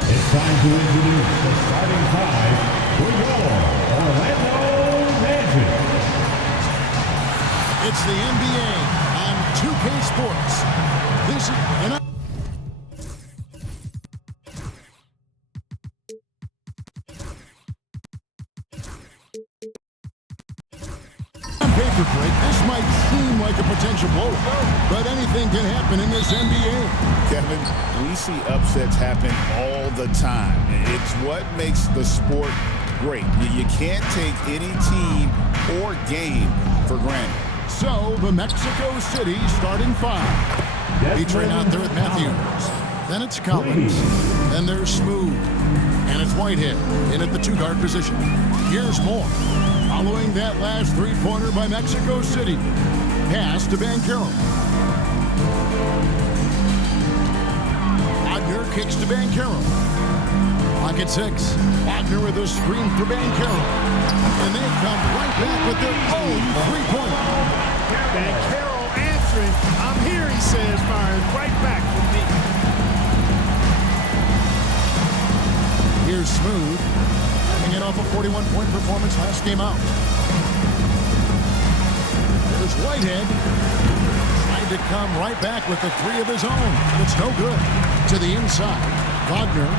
It's time to introduce the starting five for your Orlando Magic. It's the NBA on 2K Sports. This is on paper break. This might seem like a potential blowout, but anything can happen in this NBA. Kevin, we see upsets happen all the time. It's what makes the sport great. You can't take any team or game for granted. So, the Mexico City starting five. Featuring out there with Matthews. Then it's Collins. Then there's Smooth. And it's Whitehead in at the two-guard position. Here's Moore. Following that last three-pointer by Mexico City. Pass to Banchero. Wagner kicks to Banchero. Pocket six. Wagner with a screen for Banchero. And they come right back with their own three-pointer. Banchero answering. I'm here, he says, firing right back from me. Here's Smooth. Coming in off a 41-point performance last game out. There's Whitehead. Trying to come right back with the three of his own. But it's no good. To the inside. Wagner.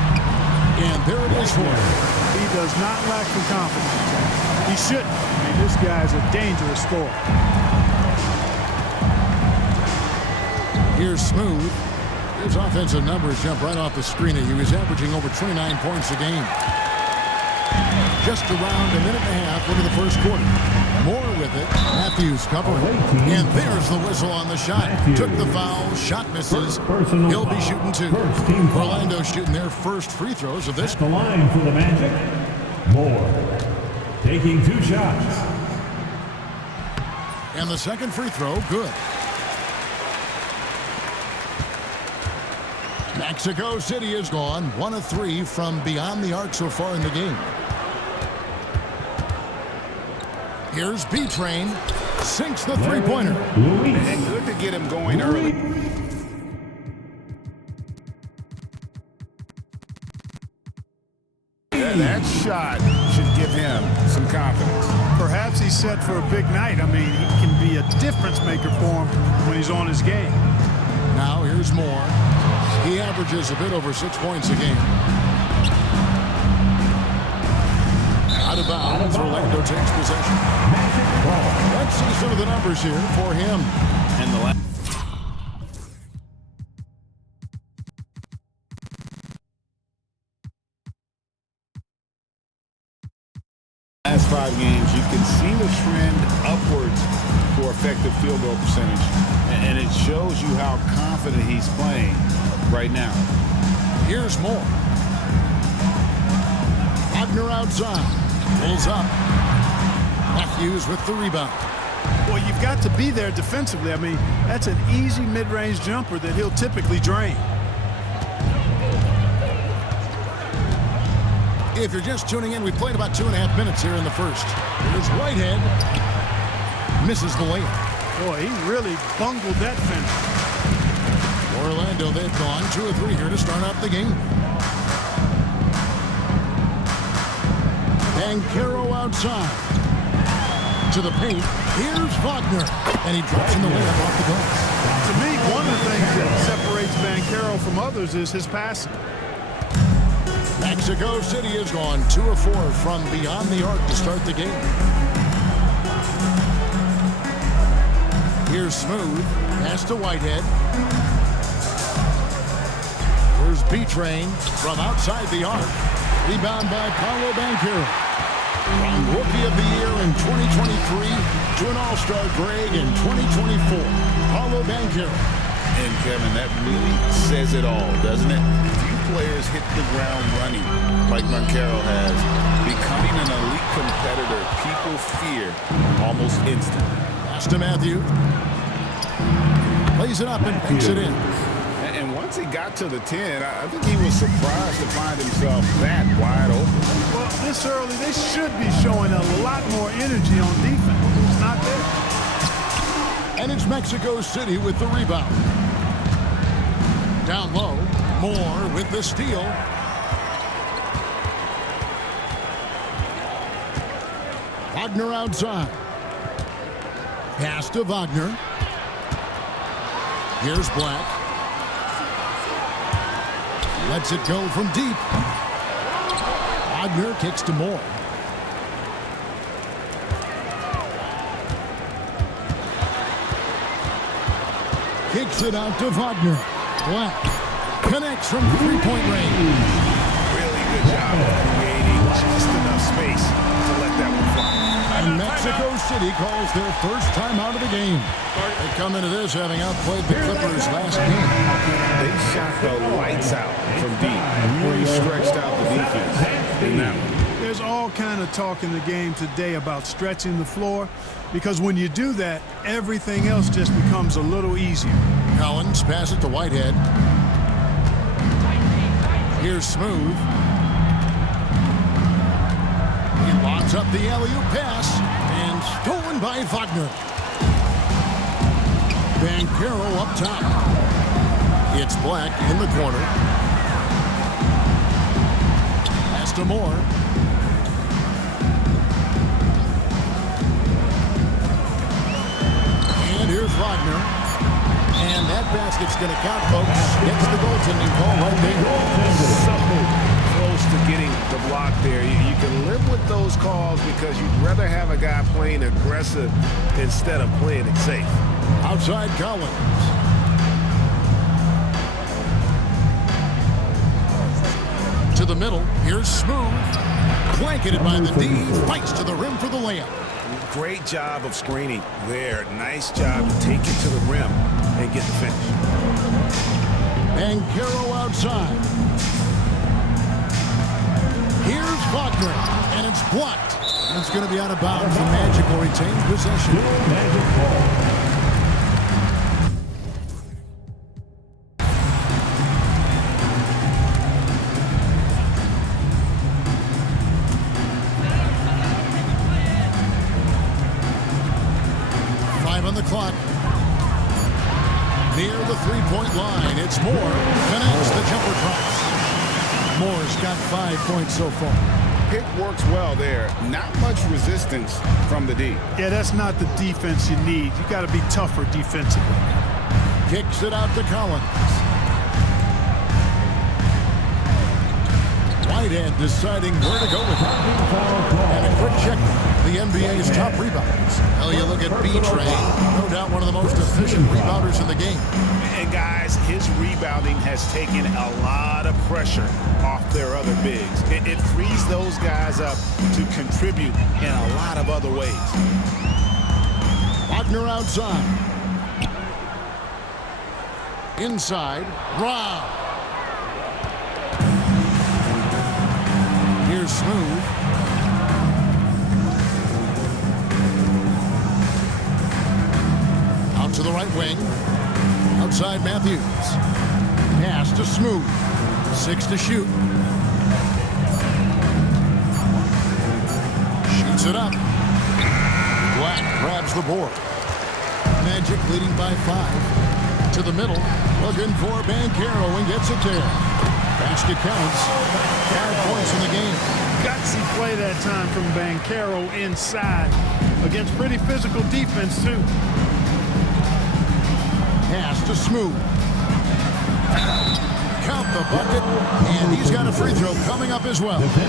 And there it is for him. He does not lack for confidence. He shouldn't. I mean, this guy's a dangerous scorer. Here's Smooth. His offensive numbers jump right off the screen. He was averaging over 29 points a game. Just around a minute and a half into the first quarter. More with it. Matthews covering. And there's the whistle on the shot. Took the foul. Shot misses. He'll be shooting two. Orlando shooting their first free throws of this. The line for the Magic. Moore taking two shots. And the second free throw, good. Mexico City is gone. 1 of 3 from beyond the arc so far in the game. Here's B-Train. Sinks the three-pointer. And good to get him going early. That shot should give him some confidence. Perhaps he's set for a big night. I mean, he can be a difference maker for him when he's on his game. Now here's Moore. He averages a bit over 6 points a game. Out of bounds, Orlando takes possession. Let's see some of the numbers here for him. And the last five games, you can see the trend upwards for effective field goal percentage. And it shows you how confident he's playing right now. Here's Moore. Wagner outside. Pulls up. Matthews with the rebound. Well, you've got to be there defensively. I mean, that's an easy mid-range jumper that he'll typically drain. If you're just tuning in, we played about 2.5 minutes here in the first. Here's Whitehead. Misses the layup. Boy, he really bungled that finish. Orlando, they've gone 2 of 3 here to start out the game. Banchero outside. To the paint. Here's Wagner. And he drops in the layup off the glass. To me, one of the things that separates Banchero from others is his passing. Mexico City has gone 2 of 4 from beyond the arc to start the game. Here's Smooth. Pass to Whitehead. Here's B-Train from outside the arc. Rebound by Paolo Banchero. From Rookie of the Year in 2023 to an All-Star grade in 2024. Paolo Banchero. And Kevin, that really says it all, doesn't it? Few players hit the ground running like Banchero has. Becoming an elite competitor, people fear almost instantly. Pass to Matthews. Lays it up and kicks it in. And once he got to the 10, I think he was surprised to find himself that wide open. Well, this early, they should be showing a lot more energy on defense. It's not there. It's Mexico City with the rebound. Down low, Moore with the steal. Wagner outside. Pass to Wagner. Here's Black. Lets it go from deep. Wagner kicks to Moore. Kicks it out to Wagner. Black connects from three-point range. Really good job of creating just enough space to let that one fly. And Mexico City calls their first time out of the game. They come into this having outplayed the Clippers last game. They shot the lights out from deep. Really stretched out the defense in that one. There's all kind of talk in the game today about stretching the floor, because when you do that, everything else just becomes a little easier. Collins pass it to Whitehead. Here's Smooth. He lobs up the alley-oop pass and stolen by Wagner. Banchero up top. It's Black in the corner. Pass to Moore. And here's Wagner. And that basket's going to count, folks. Gets the goaltending call right there. So close to getting the block there. You can live with those calls because you'd rather have a guy playing aggressive instead of playing it safe. Outside Collins. To the middle. Here's Smooth. Blanketed by the D. Fights to the rim for the layup. Great job of screening there. Nice job to take it to the rim and get the finish. Banchero outside. Here's Wagner, and it's blocked. It's going to be out of bounds. The Magic will retain possession. 5 on the clock. Near the three-point line, it's Moore. Connects the jumper drops. Moore's got 5 points so far. Pick works well there. Not much resistance from the D. Yeah, that's not the defense you need. You got to be tougher defensively. Kicks it out to Collins. Whitehead deciding where to go with it. And a quick check. The NBA's top rebounders. Well, you look at B-Train, no doubt one of the most efficient rebounders in the game. And guys, his rebounding has taken a lot of pressure off their other bigs. It frees those guys up to contribute in a lot of other ways. Wagner outside. Inside. Rob. Here's Smooth. Out to the right wing. Outside Matthews. Pass to Smooth. 6 to shoot. Shoots it up. Black grabs the board. Magic leading by 5. To the middle. Looking for Banchero and gets it there. Basket counts. 5 points in the game. Gutsy play that time from Banchero inside against pretty physical defense, too. Pass to Smooth. Count the bucket, and he's got a free throw coming up as well. What a play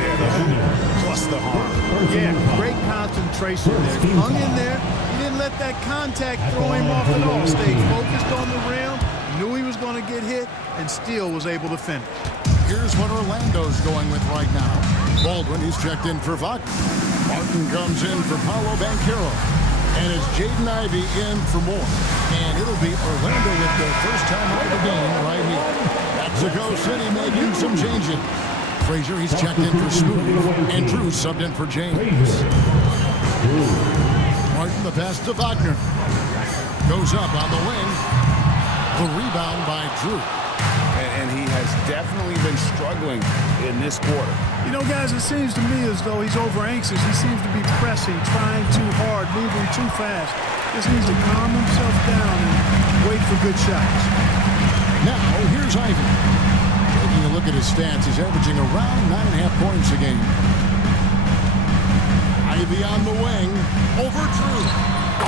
there. The hoop plus the harm. Yeah, great concentration there. He hung in there. He didn't let that contact throw him off at all. Stayed focused on the rim, knew he was going to get hit, and still was able to finish. Here's what Orlando's going with right now. Baldwin, he's checked in for Wagner. Martin comes in for Paolo Banchero. And it's Jaden Ivey in for Moore. And it'll be Orlando with their first time out of the game right here. Mexico City making some changes. Frazier, he's checked in for Smooth. And Drew subbed in for James. Martin, the pass to Wagner. Goes up on the wing. The rebound by Drew. And he has definitely been struggling in this quarter. You know, guys, it seems to me as though he's over anxious. He seems to be pressing, trying too hard start moving too fast. Just needs to calm himself down and wait for good shots. Now, here's Ivy. Taking a look at his stats, he's averaging around 9.5 points a game. Ivy on the wing, over Drew.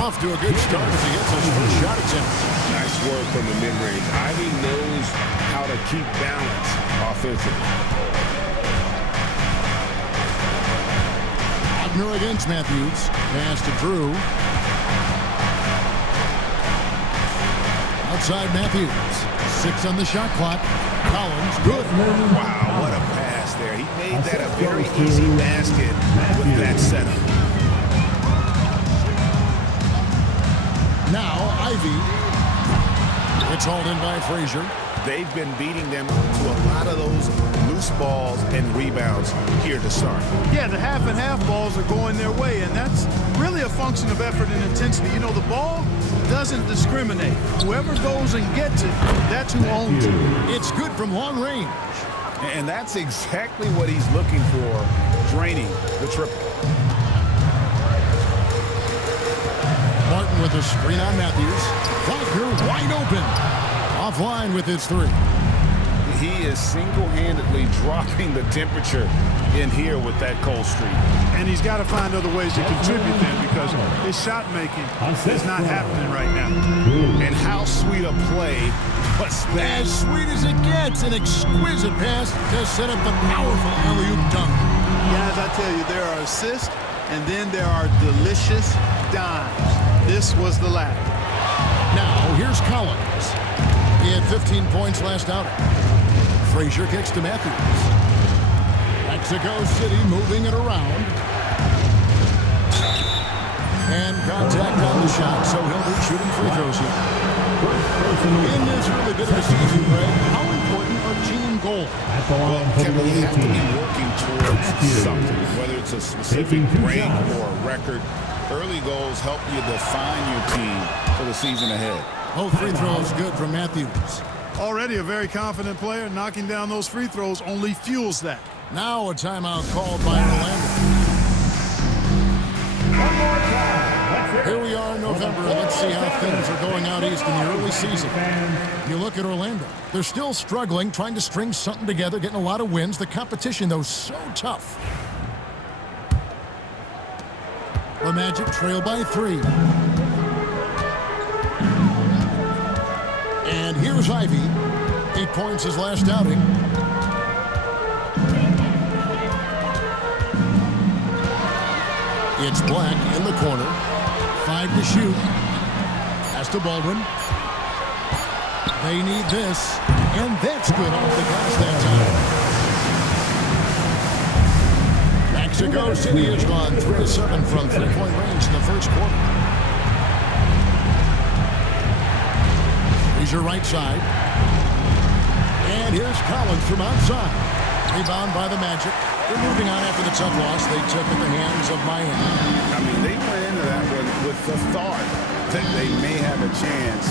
Off to a good start as he gets his first shot attempt. Nice work from the mid-range. Ivy knows how to keep balance offensively. Wagner against Matthews. Pass to Drew. Outside Matthews. 6 on the shot clock. Collins, good. Wow, what a pass there. He made that a very easy basket with that setup. Now, Ivy. It's hauled in by Frazier. They've been beating them to a lot of those loose balls and rebounds here to start. Yeah, the half and half balls are going their way, and that's really a function of effort and intensity. You know, the ball doesn't discriminate. Whoever goes and gets it, that's who owns it. It's good from long range. And that's exactly what he's looking for, draining the triple. Martin with a screen on Matthews. Wagner wide open. Offline with his 3. He is single-handedly dropping the temperature in here with that cold streak. And he's got to find other ways to contribute then, because his shot making is not happening right now. And how sweet a play was that? As sweet as it gets, an exquisite pass to set up the powerful alley-oop dunk. Yeah, as I tell you, there are assists, and then there are delicious dimes. This was the latter. Now, here's Collins. He had 15 points last outing. Frazier kicks to Matthews. Mexico City moving it around. And contact on the shot, so he'll be shooting free throws here. In this really bit of a season, Greg, how important are team goals? Well, Kevin, you have to be working towards something, whether it's a specific rank or a record. Early goals help you define your team for the season ahead. Both free throws good from Matthews. Already a very confident player. Knocking down those free throws only fuels that. Now a timeout called by Orlando. Here we are in November, and let's see how things are going out east in the early season. You look at Orlando. They're still struggling, trying to string something together, getting a lot of wins. The competition, though, so tough. The Magic trail by 3. And here's Ivy. 8 points his last outing. It's Black in the corner. 5 to shoot. Pass to Baldwin. They need this. And that's good off the glass that time. Mexico City has gone 3-7 from 3-point range in the first quarter. Here's your right side. And here's Collins from outside. Rebound by the Magic. They're moving on after the tough loss they took at the hands of Miami. I mean, they went into that one with the thought that they may have a chance.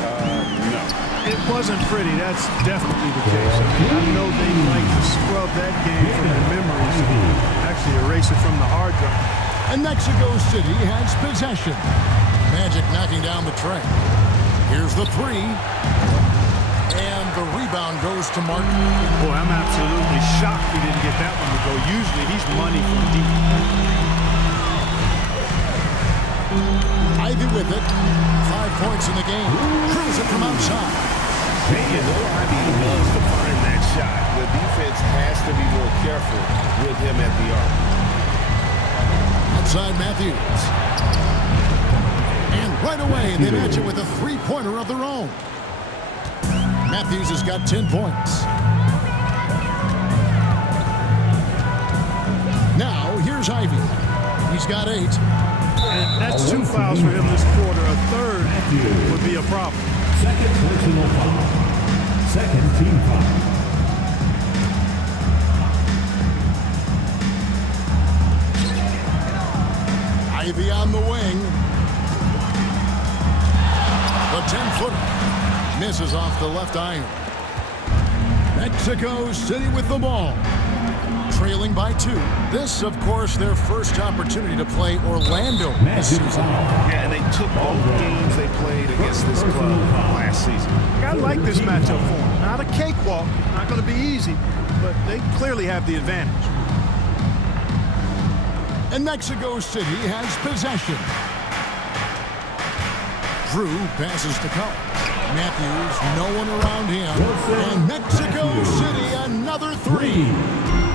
No. It wasn't pretty. That's definitely the case. I know they like to scrub that game from their memories and actually erase it from the hard drive. And Mexico City has possession. Magic knocking down the tray. Here's the 3. And the rebound goes to Martin. Boy, I'm absolutely shocked he didn't get that one to go. Usually he's money from deep. Ivy with it. 5 points in the game. Drills it from outside. You know, Ivy loves to find that shot. The defense has to be more careful with him at the arc. Outside Matthews. And right away, they match it with a 3-pointer of their own. Matthews has got 10 points. Now, here's Ivy. He's got 8. And that's 2 fouls for him this quarter. A third would be a problem. Second personal foul. Second team foul. Ivy on the wing. The 10-footer. Misses off the left iron. Mexico City with the ball. trailing by 2. This, of course, their first opportunity to play Orlando this season. Yeah, and they took both games they played against this club last season. I like this matchup for them. Not a cakewalk, not going to be easy, but they clearly have the advantage. And Mexico City has possession. Drew passes to Collins. Matthews, no one around him. And Mexico City, another 3.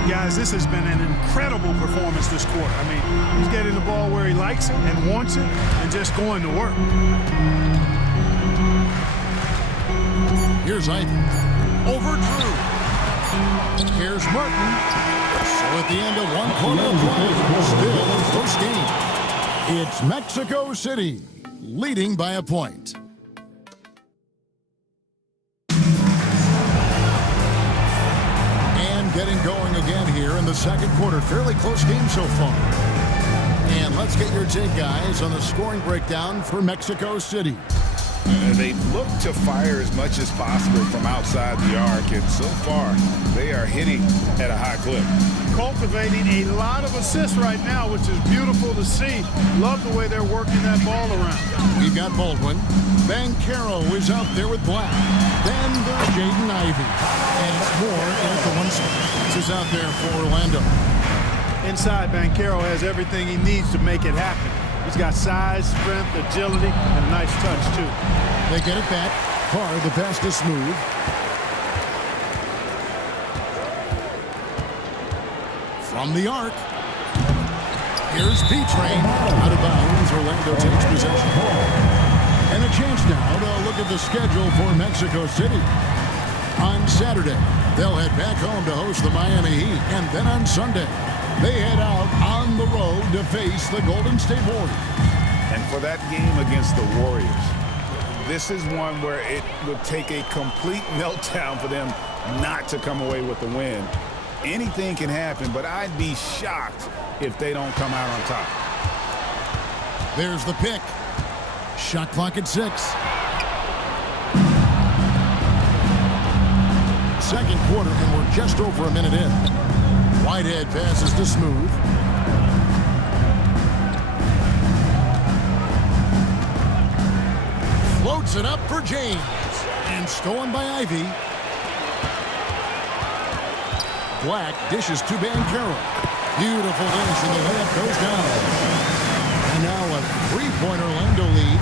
Guys, this has been an incredible performance this quarter. I mean, he's getting the ball where he likes it and wants it and just going to work. Here's Ivy. Over Drew. Here's Martin. So at the end of one quarter of play, still in first game. It's Mexico City leading by a point. And getting going again here in the second quarter. Fairly close game so far. And let's get your take, guys, on the scoring breakdown for Mexico City. They look to fire as much as possible from outside the arc, and so far they are hitting at a high clip. Cultivating a lot of assists right now, which is beautiful to see. Love the way they're working that ball around. We've got Baldwin. Bancaro is out there with Black. Then there's Jaden Ivey. And it's Moore in at the 1 spot. This is out there for Orlando. Inside, Bancaro has everything he needs to make it happen. He's got size, strength, agility, and a nice touch, too. They get it back. Carr, the pass to Smooth. From the arc. Here's P-Train. Out of bounds. Orlando takes possession. And a chance now to look at the schedule for Mexico City. On Saturday, they'll head back home to host the Miami Heat. And then on Sunday, they head out on the road to face the Golden State Warriors. And for that game against the Warriors, this is one where it would take a complete meltdown for them not to come away with the win. Anything can happen, but I'd be shocked if they don't come out on top. There's the pick. Shot clock at 6. Second quarter, and we're just over a minute in. Whitehead passes to Smooth. Floats it up for James. And stolen by Ivy. Black dishes to Bancaro. Beautiful dish, and the layup goes down. And now a 3-point Orlando lead.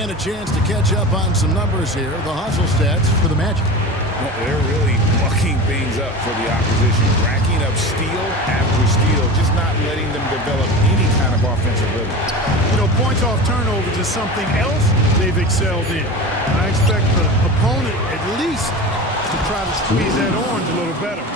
And a chance to catch up on some numbers here. The hustle stats for the Magic. Well, they're really mucking things up for the opposition, racking up steal after steal, just not letting them develop any kind of offensive rhythm. You know, points off turnovers is something else they've excelled in. I expect the opponent at least to try to squeeze that orange a little better.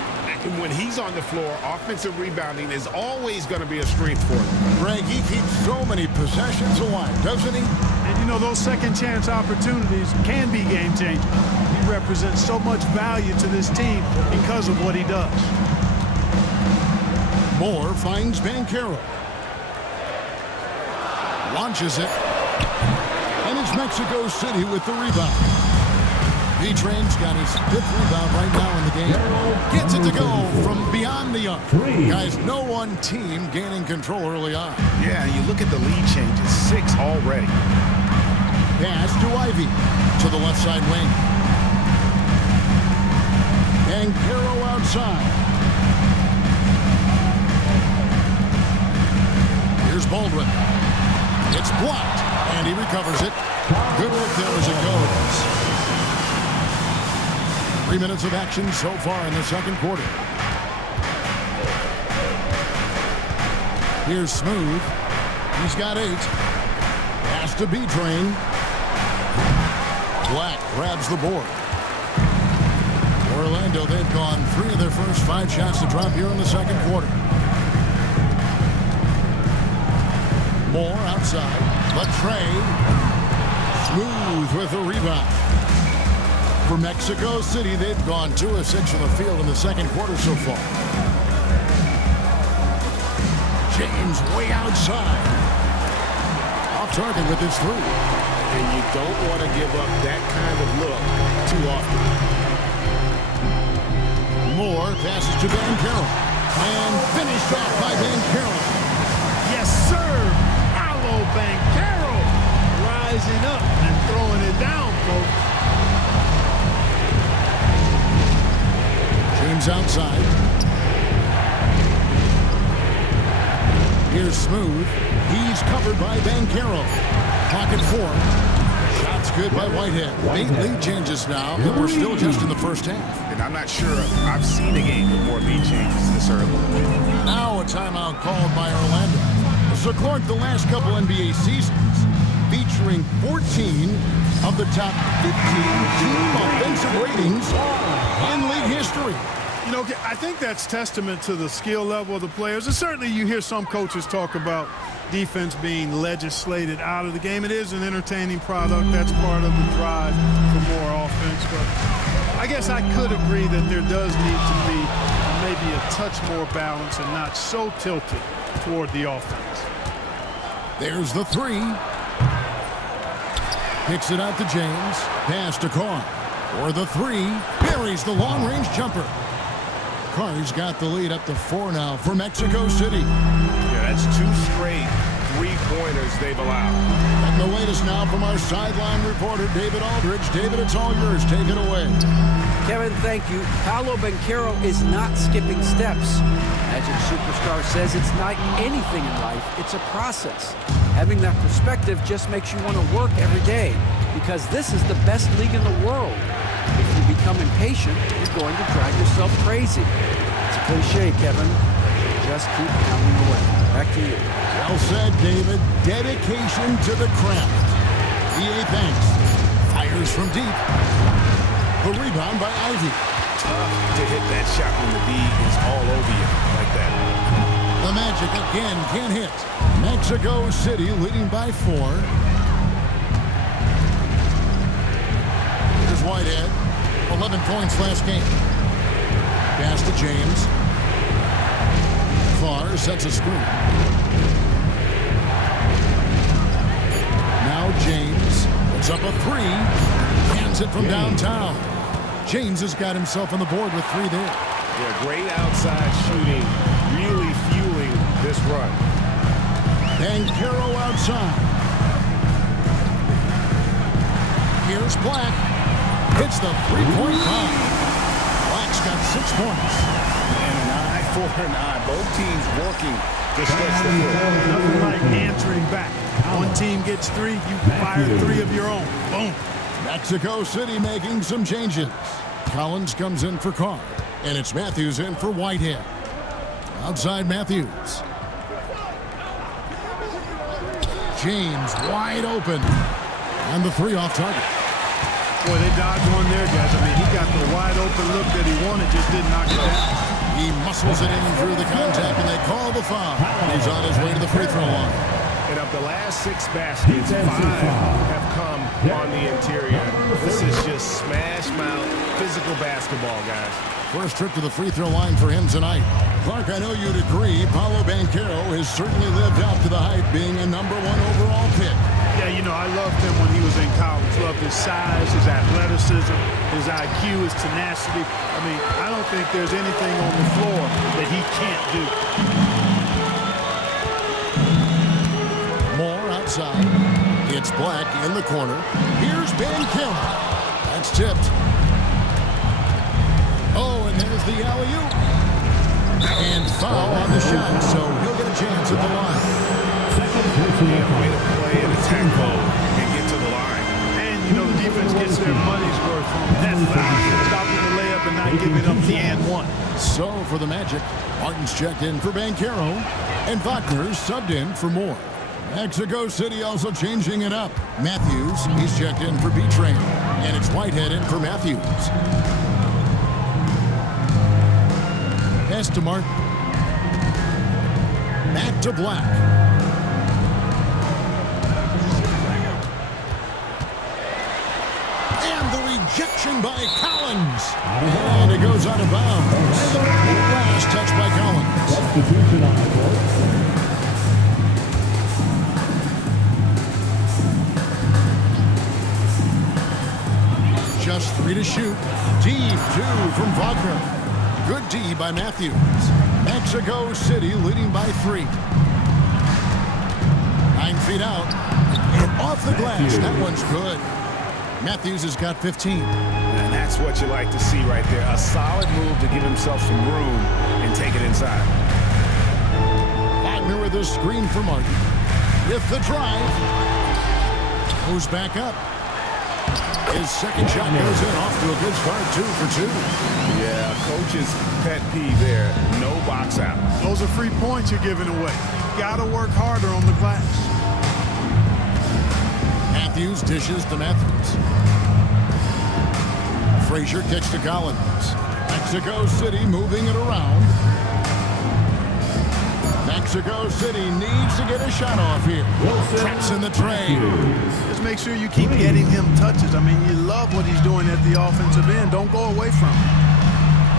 And when he's on the floor, offensive rebounding is always going to be a strength for him. Greg, he keeps so many possessions alive, doesn't he? And, you know, those second chance opportunities can be game-changing. He represents so much value to this team because of what he does. Moore finds Bancaro. Launches it. And it's Mexico City with the rebound. B-Train's got his 5th rebound right now in the game. Gets it to go from beyond the arc. Guys, no one team gaining control early on. Yeah, you look at the lead changes, 6 already. Pass to Ivy to the left side wing. And Caro outside. Here's Baldwin. It's blocked, and he recovers it. Good work there as it goes. 3 minutes of action so far in the second quarter. Here's Smooth. He's got 8. Pass to B-Train. Black grabs the board. Orlando, they've gone 3 of their first 5 shots to drop here in the second quarter. Moore outside. Latrey. Smooth with a rebound. For Mexico City, they've gone 2 of 6 from the field in the second quarter so far. James way outside. Off target with his 3. And you don't want to give up that kind of look too often. Moore passes to Van Carroll. And finished off by Van Carroll. Yes, sir. Paolo Banchero rising up and throwing it down, folks. James outside. Here's Smooth. He's covered by Banchero. Pocket 4. Shots good by Whitehead. 8 lead changes now, and we're still just in the first half. And I'm not sure I've seen a game with more lead changes this early. Now a timeout called by Orlando. So Clark, the last couple NBA seasons featuring 14 of the top 15 team offensive ratings in league history. You know, I think that's testament to the skill level of the players. And certainly you hear some coaches talk about defense being legislated out of the game. It is an entertaining product. That's part of the drive for more offense. But I guess I could agree that there does need to be maybe a touch more balance and not so tilted toward the offense. There's the 3. Kicks it out to James. Pass to Carr. For the 3. Buries the long-range jumper. Carr's got the lead up to 4 now for Mexico City. Yeah, that's 2 straight 3-pointers they've allowed. And the latest now from our sideline reporter, David Aldridge. David, it's all yours. Take it away. Kevin, thank you. Paolo Banchero is not skipping steps. Magic Superstar says it's not anything in life. It's a process. Having that perspective just makes you want to work every day because this is the best league in the world. If you become impatient, you're going to drive yourself crazy. It's a cliche, Kevin. Just keep pounding away. Back to you. Well said, David. Dedication to the craft. E.A. Banks fires from deep. The rebound by Ivy. Tough to hit that shot when the D is all over you like that. The Magic again can't hit. Mexico City leading by 4. Here's Whitehead. 11 points last game. Pass to James. Carr sets a screen. Now James puts up a 3. Hands it from downtown. James has got himself on the board with 3 there. Yeah, great outside shooting, really fueling this run. Banchero outside. Here's Black. Hits the 3-point bomb. Black's got 6 points. And an eye for an eye. Both teams working to stretch the floor. Nothing like answering back. One team gets 3, you fire 3 of your own. Boom. Mexico City making some changes. Collins comes in for Carr. And it's Matthews in for Whitehead. Outside Matthews. James wide open. And the 3 off target. Boy, they dodged one there, guys. I mean, he got the wide open look that he wanted, just didn't knock it down. He muscles it in through the contact, and they call the foul. He's on his way to the free throw line. And of the last 6 baskets, 5 have come on the interior. This is just smash mouth physical basketball, guys. First trip to the free throw line for him tonight. Clark, I know you'd agree, Paolo Banchero has certainly lived up to the hype, being a #1 overall pick. Yeah, you know, I loved him when he was in college. Loved his size, his athleticism, his IQ, his tenacity. I mean, I don't think there's anything on the floor that he can't do. Moore outside. It's Black in the corner. Here's Banchero. That's tipped. Oh, and there's the alley-oop. And foul on the shot, so he'll get a chance at the line. Way to play an attack mode and get to the line. And, you know, the defense gets their money's worth from that foul. Stopping the layup and not giving up the and 1. So for the Magic, Martin's checked in for Banchero, and Wagner's subbed in for Moore. Mexico City also changing it up. Matthews, he's checked in for B-Train, and it's Whitehead in for Matthews. Pass to Martin. Back to Black. And the rejection by Collins. And it goes out of bounds. Last touch by Collins. Substitution on the court. Just 3 to shoot. Deep 2 from Wagner. Good D by Matthews. Mexico City leading by 3. 9 feet out. And off the glass. That one's good. Matthews has got 15. And that's what you like to see right there. A solid move to give himself some room and take it inside. Wagner with a screen for Martin. With the drive. Goes back up. His second shot goes in. Off to a good start. 2 for 2. Yeah, coach's pet peeve there. No box out. Those are free points you're giving away. Got to work harder on the glass. Matthews dishes to Matthews. Frazier kicks to Collins. Mexico City moving it around. Mexico City needs to get a shot off here. Traps in the tray. Just make sure you keep getting him touches. I mean, you love what he's doing at the offensive end. Don't go away from him.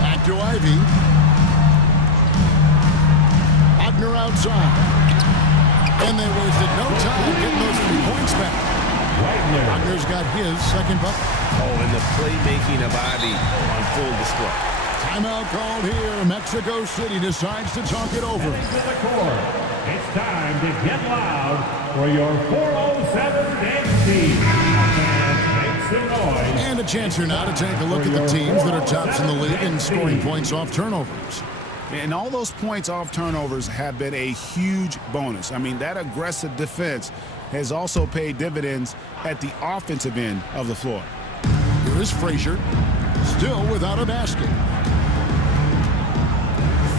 Back to Ivy. Wagner outside. And they wasted no time getting those 3 points back. Wagner's got his second bucket. Oh, and the playmaking of Ivy on full display. Timeout called here. Mexico City decides to talk it over. To the court. It's time to get loud for your 407 team. Make some noise. And a chance here now to take a look at the teams that are tops in the league in scoring points off turnovers. And all those points off turnovers have been a huge bonus. I mean, that aggressive defense has also paid dividends at the offensive end of the floor. Here is Frazier, still without a basket.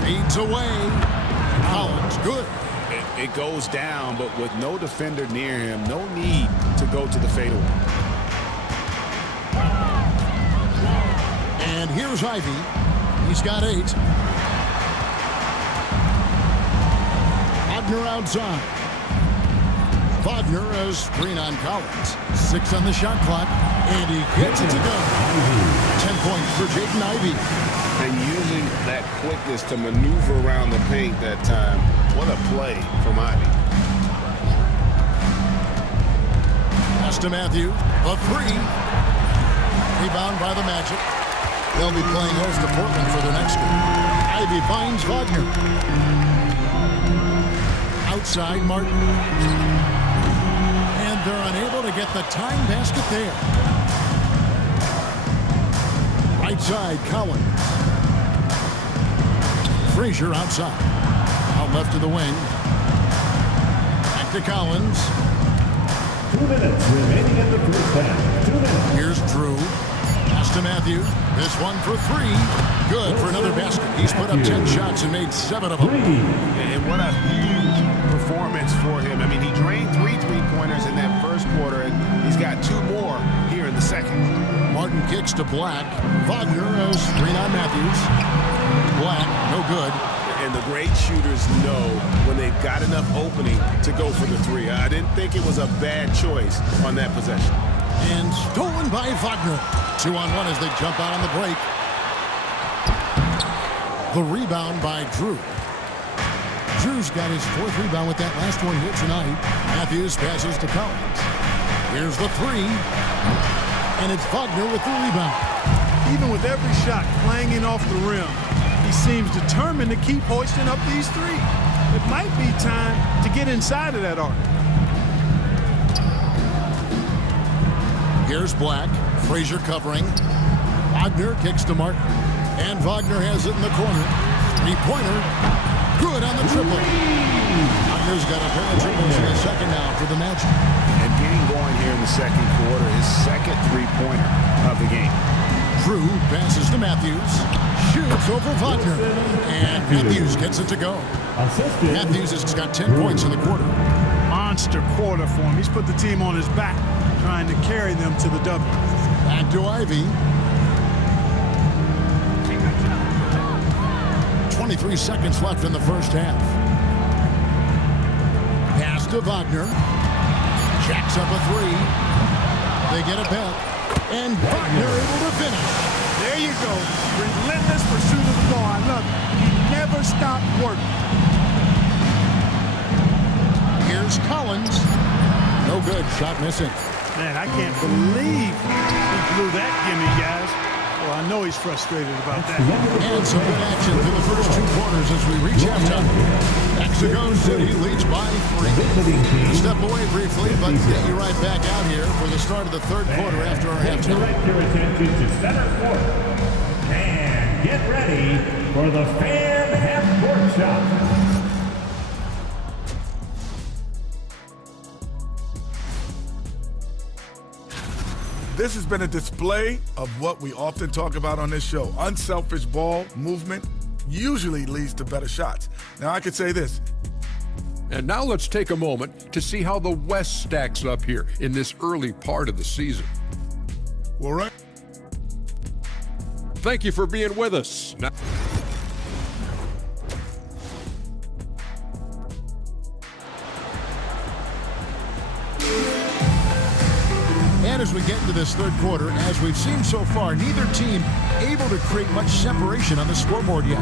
Fades away. Collins, good. It goes down, but with no defender near him, no need to go to the fadeaway. And here's Ivy. He's got 8. Wagner outside. Wagner has screen on Collins. 6 on the shot clock, and he gets it to go. 10 points for Jaden Ivey. And using that quickness to maneuver around the paint that time. What a play from Ivy. Pass to Matthews. A 3. Rebound by the Magic. They'll be playing host to Portland for their next game. Ivy finds Wagner. Outside Martin. And they're unable to get the time basket there. Right side, Collins. Frazier outside. Out left to the wing. Back to Collins. 2 minutes remaining in the first half. 2 minutes. Here's Drew. Pass to Matthews. This one for 3. Good for another basket. He's put up 10 shots and made 7 of them. And what a huge performance for him. I mean, he drained 3 3-pointers in that first quarter, and he's got 2 more here in the second. Martin kicks to Black. Wagner has screen on Matthews. Black, no good. And the great shooters know when they've got enough opening to go for the 3. I didn't think it was a bad choice on that possession. And stolen by Wagner. 2-on-1 as they jump out on the break. The rebound by Drew. Drew's got his 4th rebound with that last one here tonight. Matthews passes to Collins. Here's the 3. And it's Wagner with the rebound. Even with every shot clanging off the rim, he seems determined to keep hoisting up these 3. It might be time to get inside of that arc. Here's Black. Frazier covering. Wagner kicks to Martin. And Wagner has it in the corner. 3-pointer. Good on the triple. Wagner's got a pair of triples in the second now for the Magic. And getting going here in the second quarter, his second 3-pointer of the game. Drew passes to Matthews. Shoots over Wagner. And Matthews gets it to go. Matthews has got 10 points in the quarter. Monster quarter for him. He's put the team on his back, trying to carry them to the W. Back to Ivy. 23 seconds left in the first half. Pass to Wagner. Jacks up a 3. They get it back. And Wagner able to finish. There you go. Relentless pursuit of the ball. I love it. He never stopped working. Here's Collins. No good. Shot missing. Man, I can't believe he blew that gimme, guys. Well, I know he's frustrated about that. And some good action through the first 2 quarters as we reach halftime. Mexico City leads by 3. We'll step away briefly, but get you right back out here for the start of the 3rd quarter after our halftime. Direct your attention to center court. And get ready for the fan half-court shot. This has been a display of what we often talk about on this show. Unselfish ball movement usually leads to better shots. Now, I could say this. And now let's take a moment to see how the West stacks up here in this early part of the season. Well, right. Thank you for being with us. Now And as we get into this 3rd quarter, as we've seen so far, neither team able to create much separation on the scoreboard yet.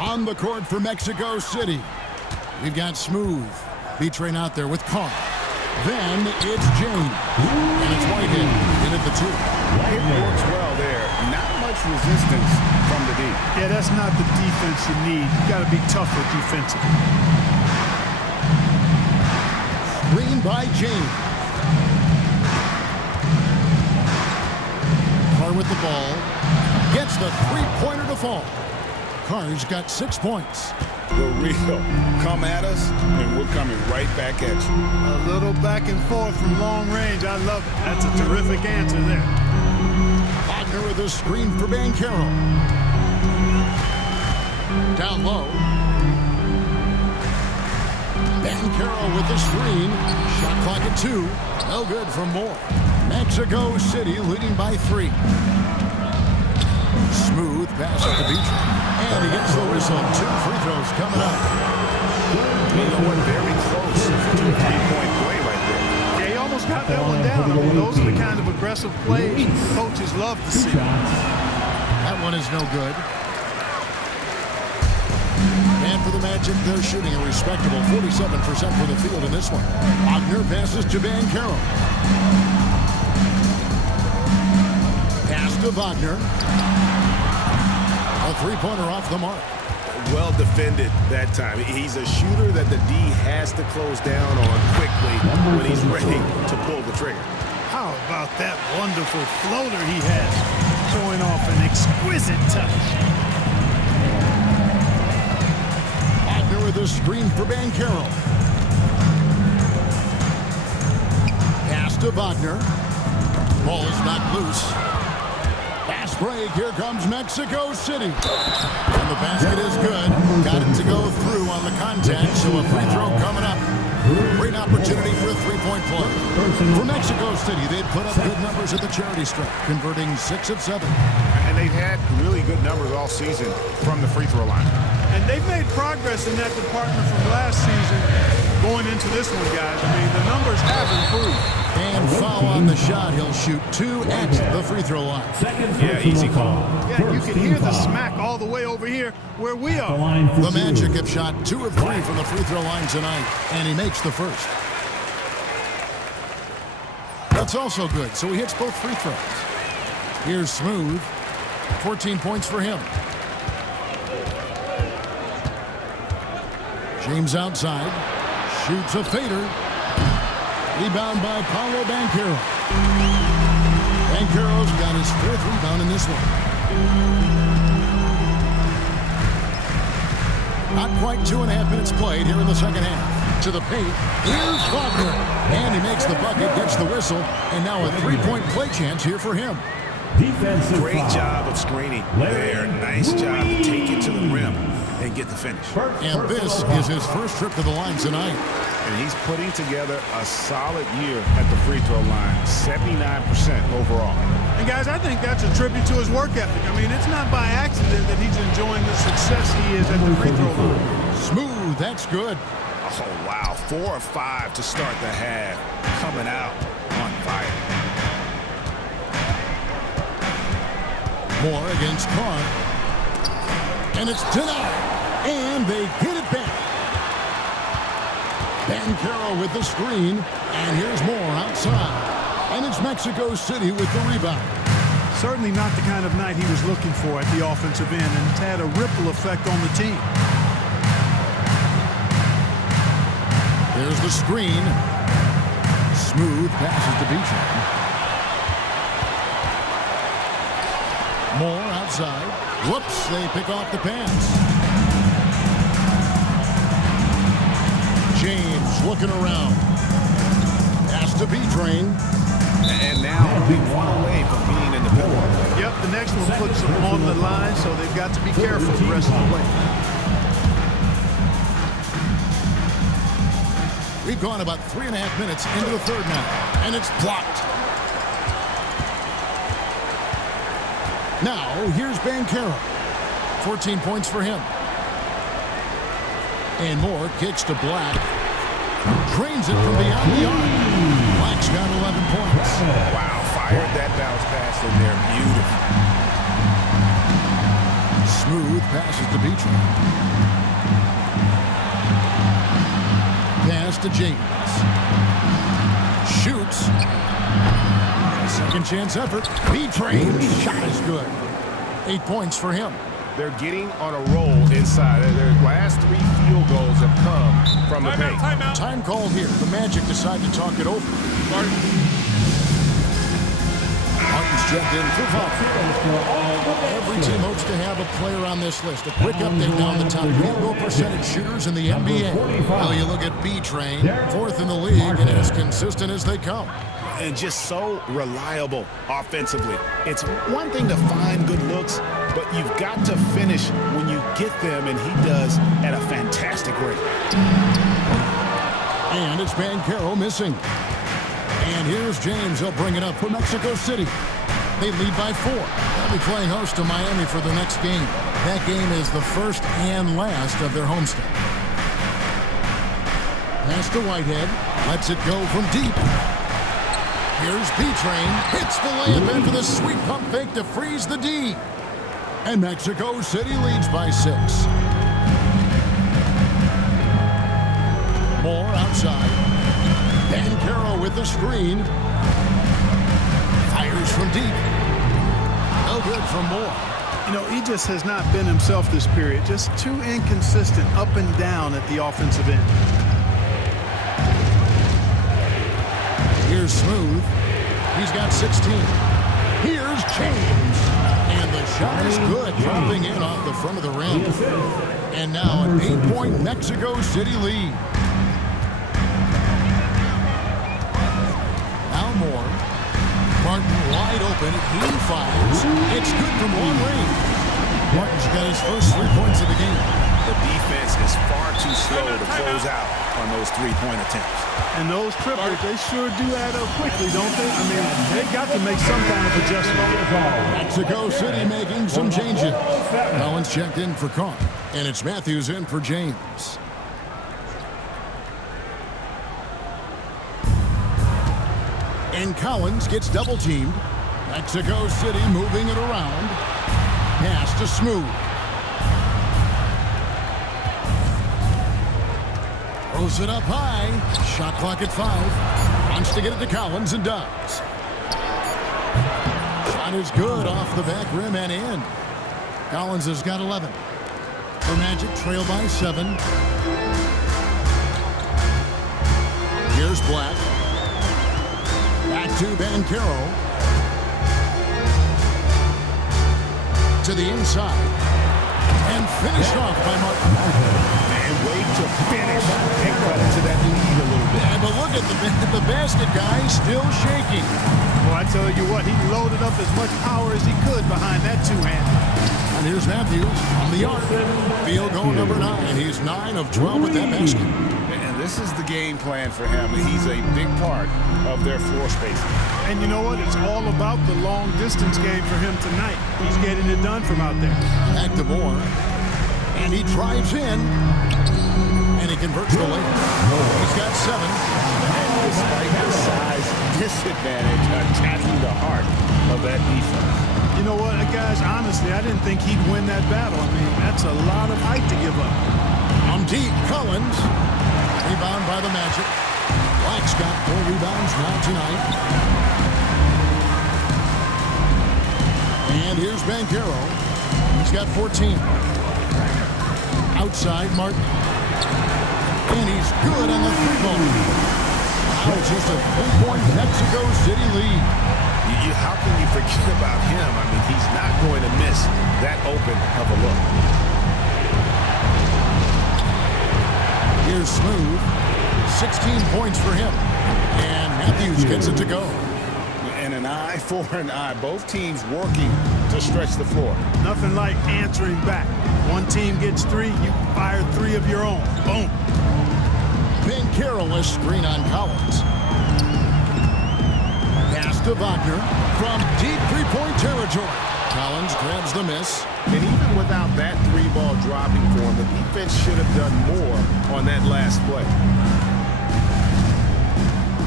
On the court for Mexico City, we've got Smooth. B-Train out there with Carr. Then it's James. And it's Whitehead in at the 2. It works well there. Not much resistance from the D. Yeah, that's not the defense you need. You got to be tougher defensively. Screen by James. Carr with the ball. Gets the 3-pointer to fall. Carr's got 6 points. The real. Come at us, and we're coming right back at you. A little back and forth from long range. I love it. That's a terrific answer there. Wagner with a screen for Banchero. Down low. Banchero with the screen. Shot clock at 2. No good for Moore. Mexico City leading by 3. Smooth pass at the beach. And he gets the whistle. 2 free throws coming up. You know what? Very close to a 3-point play right there. Yeah, he almost got that one down. I mean, those are the kind of aggressive plays coaches love to see. That one is no good. And for the Magic, they're shooting a respectable 47% from the field in this one. Wagner passes to Banchero. Pass to Wagner. A 3-pointer off the mark. Well defended that time. He's a shooter that the D has to close down on quickly when he's ready to pull the trigger. How about that wonderful floater he has, showing off an exquisite touch. Wagner with a screen for Banchero. Pass to Wagner. Ball's knocked loose. Fast break. Here comes Mexico City. And the basket is good. Got it to go through on the contact, so a free throw coming up. Great opportunity for a 3-point play. For Mexico City, they'd put up good numbers at the charity stripe, converting 6 of 7. And they've had really good numbers all season from the free throw line. And they've made progress in that department from last season going into this one, guys. I mean, the numbers have improved. And foul on the shot. He'll shoot 2 at the free throw line. Yeah, easy call. Yeah, you can hear the smack all the way over here where we are. The Magic have shot 2 of 3 from the free throw line tonight, and he makes the first. That's also good, so he hits both free throws. Here's Smooth. 14 points for him. James outside. Shoots a fader. Rebound by Paolo Banchero. Banchero's got his 4th rebound in this one. Not quite 2.5 minutes played here in the second half. To the paint. Here's Wagner. And he makes the bucket, gets the whistle, and now a 3-point play chance here for him. Defensive Great foul. job of screening there. Nice job to take it to the rim and get the finish. And this is his first trip to the line tonight. And he's putting together a solid year at the free throw line, 79% overall. And guys, I think that's a tribute to his work ethic. I mean, it's not by accident that he's enjoying the success he is at the free throw line. Smooth, that's good. Oh, wow. 4 of 5 to start the half. Coming out on fire. Moore against Carr. And it's denied. And they get it back. Banchero with the screen, and here's more outside. And it's Mexico City with the rebound. Certainly not the kind of night he was looking for at the offensive end, and it's had a ripple effect on the team. There's the screen. Smooth passes to Beecham. Moore outside. Whoops, they pick off the pass. James looking around. Pass to B-Train. And now one away from being in the middle. Yep, the next one puts them on the line, so they've got to be careful the rest of the way. We've gone about 3.5 minutes into the third now, and it's blocked. Now, here's Banchero. 14 points for him. And Moore kicks to Black. Trains it from beyond the arc. Black's got 11 points. Wow, fired that bounce pass in there. Beautiful. Smooth passes to Beecham. Pass to James. Shoots. Second chance effort. B-Train. Shot is good. 8 points for him. They're getting on a roll inside. Their last 3 field goals have come from the paint. Time called here. The Magic decide to talk it over. Martin's checked in for foul. Every team hopes to have a player on this list. A quick update now on the top field goal percentage shooters in the NBA. Well, you look at B-Train, 4th in the league, and as consistent as they come. And just so reliable offensively. It's one thing to find good looks, but you've got to finish when you get them, and he does at a fantastic rate. And it's Banchero missing. And here's James. He'll bring it up for Mexico City. They lead by 4. They'll be playing host to Miami for the next game. That game is the first and last of their homestand. Pass to Whitehead. Lets it go from deep. Here's B-Train. Hits the layup in for the sweet pump fake to freeze the D. And Mexico City leads by 6. Moore outside. Banchero with the screen. Fires from deep. No good from Moore. You know, he just has not been himself this period. Just too inconsistent up and down at the offensive end. Here's Smooth. He's got 16. Here's James. And the shot is good, dropping in off the front of the rim. And now an 8-point Mexico City lead. Now Moore. Martin wide open. He fires. It's good from long range. Martin's got his first 3 points of the game. The defense is far too slow to close out on those 3-point attempts. And those triples, they sure do add up quickly, don't they? I mean, they got to make some kind of adjustment. Mexico City making some changes. Collins checked in for Carr. And it's Matthews in for James. And Collins gets double-teamed. Mexico City moving it around. Pass to Smooth. Throws it up high. Shot clock at 5. Wants to get it to Collins and does. Shot is good off the back rim and in. Collins has got 11. The Magic trail by 7. Here's Black. Back to Banchero. To the inside. And finished off by Martin. And wait to finish and cut into that lead a little bit. But look at the basket guy still shaking. Well, I tell you what, he loaded up as much power as he could behind that two-hander. And here's Matthews on the arc. Field goal number 9. He's 9 of 12 with that basket. And this is the game plan for him. He's a big part of their floor spacing. And you know what? It's all about the long-distance game for him tonight. He's getting it done from out there. Back to Moore. And he drives in. And he converts the layup. He's got 7. And despite the size disadvantage, attacking the heart of that defense. You know what, guys? Honestly, I didn't think he'd win that battle. I mean, that's a lot of height to give up. On deep, Collins. Rebound by the Magic. Black's got 4 rebounds now tonight. And here's Banchero. He's got 14. Outside, Martin. And he's good on the 3-ball. Now it's just a 3-point Mexico City lead. How can you forget about him? I mean, he's not going to miss that open of a look. Here's Smooth. 16 points for him. And Matthews gets it to go. And an eye for an eye. Both teams working to stretch the floor. Nothing like answering back. One team gets 3, you fire 3 of your own. Boom. Banchero, a screen on Collins. Pass to Wagner from deep 3-point territory. Collins grabs the miss. And even without that 3-ball dropping for him, the defense should have done more on that last play.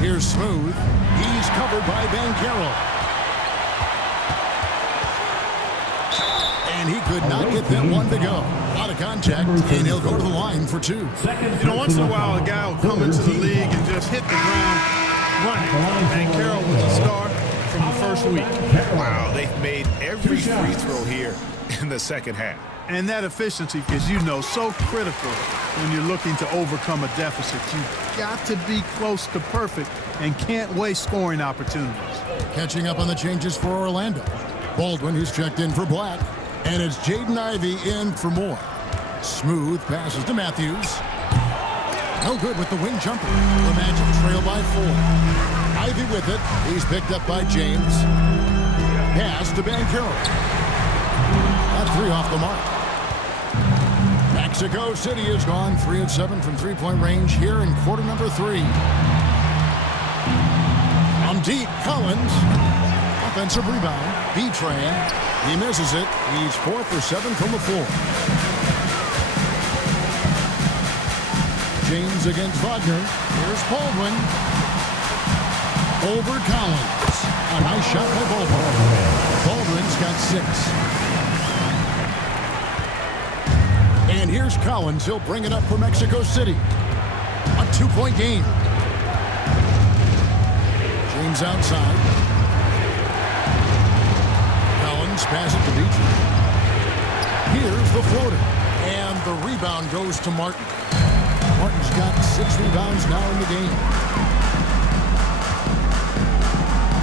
Here's Smooth. He's covered by Banchero. And he could not get that one to go. Out of contact, and he'll go to the line for 2. You know, once in a while, a guy will come into the league and just hit the ground running. Banchero was a star from the first week. Wow, they've made every free throw here in the second half. And that efficiency is, so critical when you're looking to overcome a deficit. You've got to be close to perfect and can't waste scoring opportunities. Catching up on the changes for Orlando. Baldwin, who's checked in for Black. And it's Jaden Ivey in for Moore. Smooth passes to Matthews. No good with the wing jumper. The Magic trail by 4. Ivey with it. He's picked up by James. Pass to Banchero. That 3 off the mark. Mexico City has gone 3 of 7 from 3-point range here in quarter number 3. From deep, Collins. Offensive rebound. B-Train. He misses it. He's 4 for 7 from the floor. James against Wagner. Here's Baldwin. Over Collins. A nice shot by Baldwin. Baldwin's got 6. And here's Collins. He'll bring it up for Mexico City. A 2-point game. James outside. Collins pass it to Beach. Here's the floater. And the rebound goes to Martin. Martin's got 6 rebounds now in the game.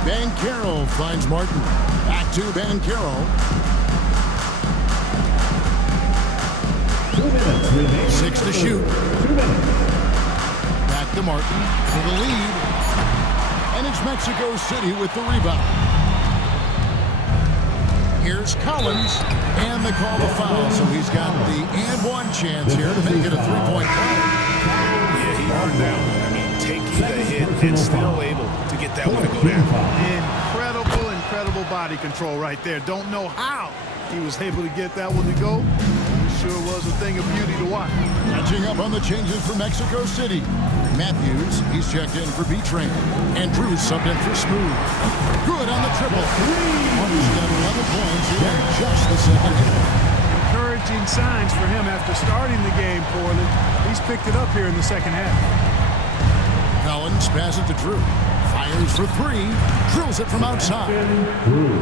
Banchero finds Martin. Back to Banchero. 2 minutes remaining. 6 to shoot. 2 minutes. Back to Martin for the lead. And it's Mexico City with the rebound. Here's Collins, and they call the foul, so he's got the and-1 chance here to make it a 3-point play. Yeah, he earned that one. I mean, taking the hit and still able to get that one to go down. Incredible body control right there. Don't know how he was able to get that one to go. Sure was a thing of beauty to watch. Catching up on the changes for Mexico City. Matthews, he's checked in for B-Train. And Drew's subbed in for Smooth. Good on the triple. Martin's got 11 points here in just the second half. Encouraging signs for him after starting the game poorly. He's picked it up here in the second half. Collins passes to Drew. Fires for 3. Drills it from outside.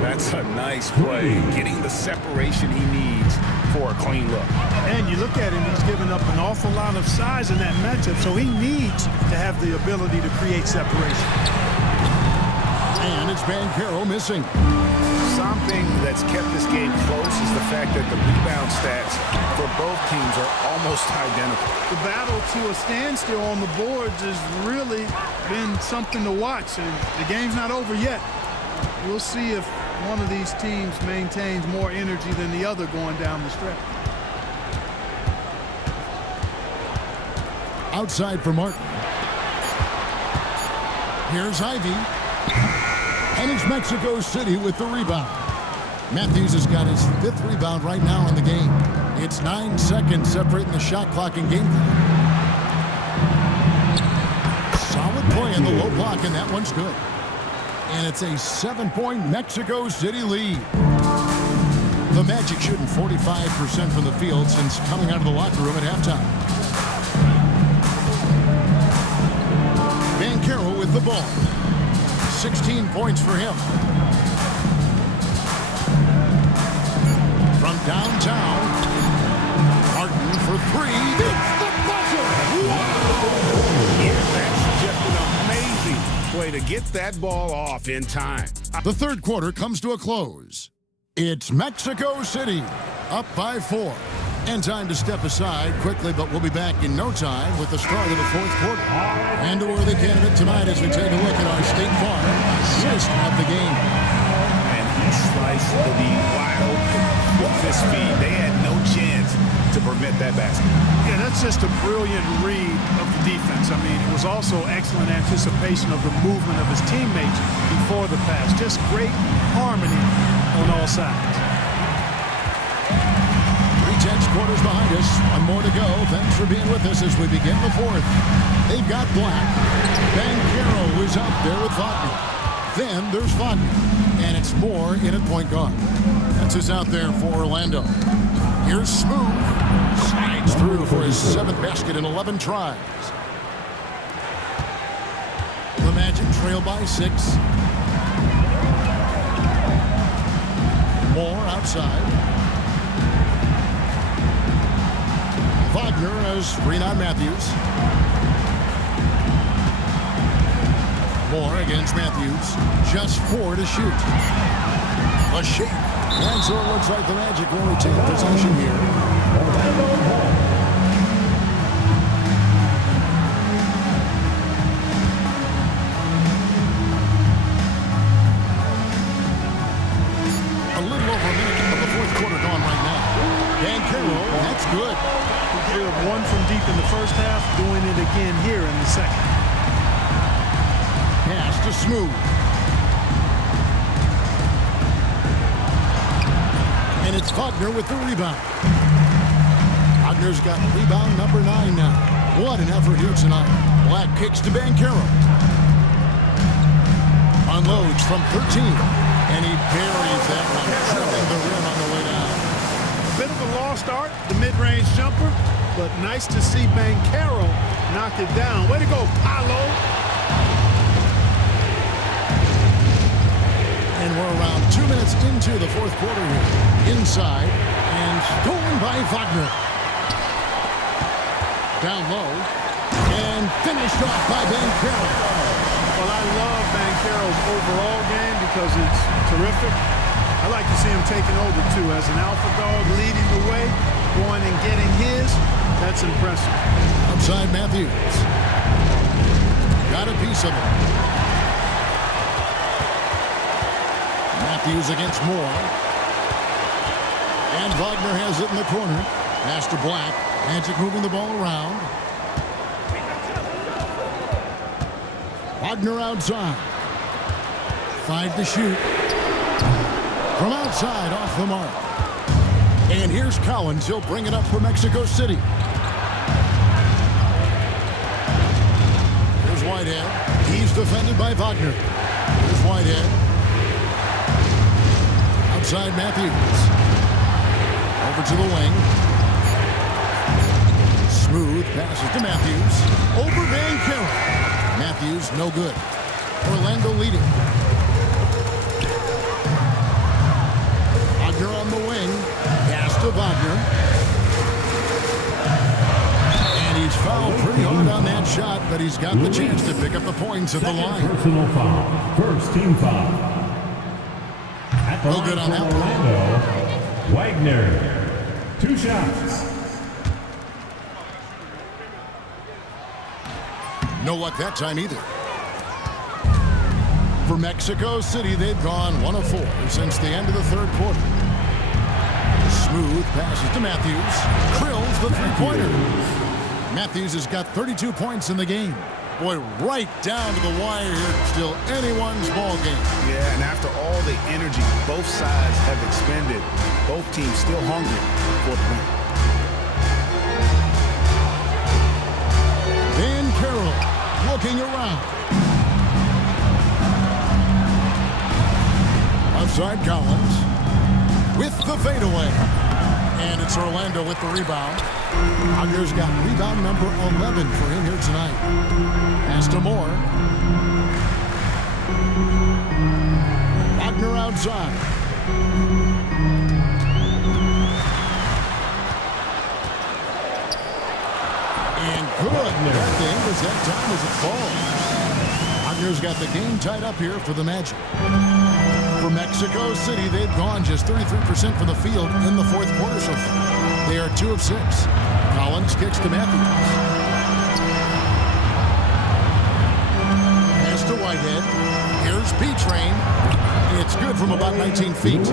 That's a nice play. Getting the separation he needs for a clean look. And you look at him, he's given up an awful lot of size in that matchup, so he needs to have the ability to create separation. And it's Banchero missing. Something that's kept this game close is the fact that the rebound stats for both teams are almost identical. The battle to a standstill on the boards has really been something to watch, and the game's not over yet. We'll see if one of these teams maintains more energy than the other going down the stretch. Outside for Martin. Here's Ivey. And it's Mexico City with the rebound. Matthews has got his 5th rebound right now in the game. It's 9 seconds separating the shot clock and game clock. Solid play in the low block, and that one's good. And it's a 7-point Mexico City lead. The Magic shooting 45% from the field since coming out of the locker room at halftime. the ball. 16 points for him. From downtown, Martin for three. It's the buzzer! Yeah, that's just an amazing way to get that ball off in time. The third quarter comes to a close. It's Mexico City, up by 4. And time to step aside quickly, but we'll be back in no time with the start of the fourth quarter. And a worthy candidate tonight as we take a look at our State Farm assist of the game. And he sliced the D wide open with his speed. They had no chance to prevent that basket. Yeah, that's just a brilliant read of the defense. I mean, it was also excellent anticipation of the movement of his teammates before the pass. Just great harmony on all sides. 3/10 quarters behind us. One more to go. Thanks for being with us as we begin the fourth. They've got Black. Banchero is out there with Wagner. Then there's Wagner. And it's Moore in at point guard. That's us out there for Orlando. Here's Smooth. Slides through for his 7th basket in 11 tries. The Magic trail by 6. Moore outside. Wagner as screen on Matthews. Moore against Matthews. Just 4 to shoot. A shake. And so it looks like the Magic will retain possession here. A little over a minute of the fourth quarter gone right now. Banchero, that's good. He drilled one from deep in the first half, doing it again here in the second. Pass to Smooth. And it's Wagner with the rebound. Wagner's got rebound number 9 now. What an effort here tonight. Black kicks to Banchero. Unloads from 13. And he buries that one, tripping the rim on the way down. A bit of a lost start, the mid-range jumper, but nice to see Banchero knock it down. Way to go, Paolo. And we're around 2 minutes into the fourth quarter here. Inside, and stolen by Wagner. Down low, and finished off by Banchero. Well, I love Banchero's overall game because it's terrific. I like to see him taking over, too, as an alpha dog, leading the way, going and getting his. That's impressive. Outside Matthews. Got a piece of it. Matthews against Moore. And Wagner has it in the corner. Pass to Black. Magic moving the ball around. Wagner outside. 5 to shoot. From outside, off the mark. And here's Collins. He'll bring it up for Mexico City. Here's Whitehead. He's defended by Wagner. Here's Whitehead. Outside Matthews. Over to the wing. Smooth passes to Matthews. Over Banchero. Matthews, no good. Orlando leading. Wagner on the wing. Pass to Wagner. And he's fouled pretty hard on that shot, but he's got the chance to pick up the points at the line. Personal foul. First team foul. At the No line good on for that Orlando, Wagner. 2 shots. No luck that time either. For Mexico City, they've gone 1 of 4 since the end of the third quarter. Smooth passes to Matthews. Krills the three-pointer. Matthews has got 32 points in the game. Boy, right down to the wire here. Still anyone's ball game. Yeah, and after all the energy both sides have expended, both teams still hungry for the win. Banchero looking around. Outside Collins with the fadeaway. And it's Orlando with the rebound. Wagner's got rebound number 11 for him here tonight. Pass to Moore. Wagner outside. And good. At the end was that time as it falls. Wagner's got the game tied up here for the Magic. For Mexico City, they've gone just 33% from the field in the fourth quarter so far. They are 2 of 6. Collins kicks to Matthews. Pass to Whitehead. Here's B-Train. It's good from about 19 feet.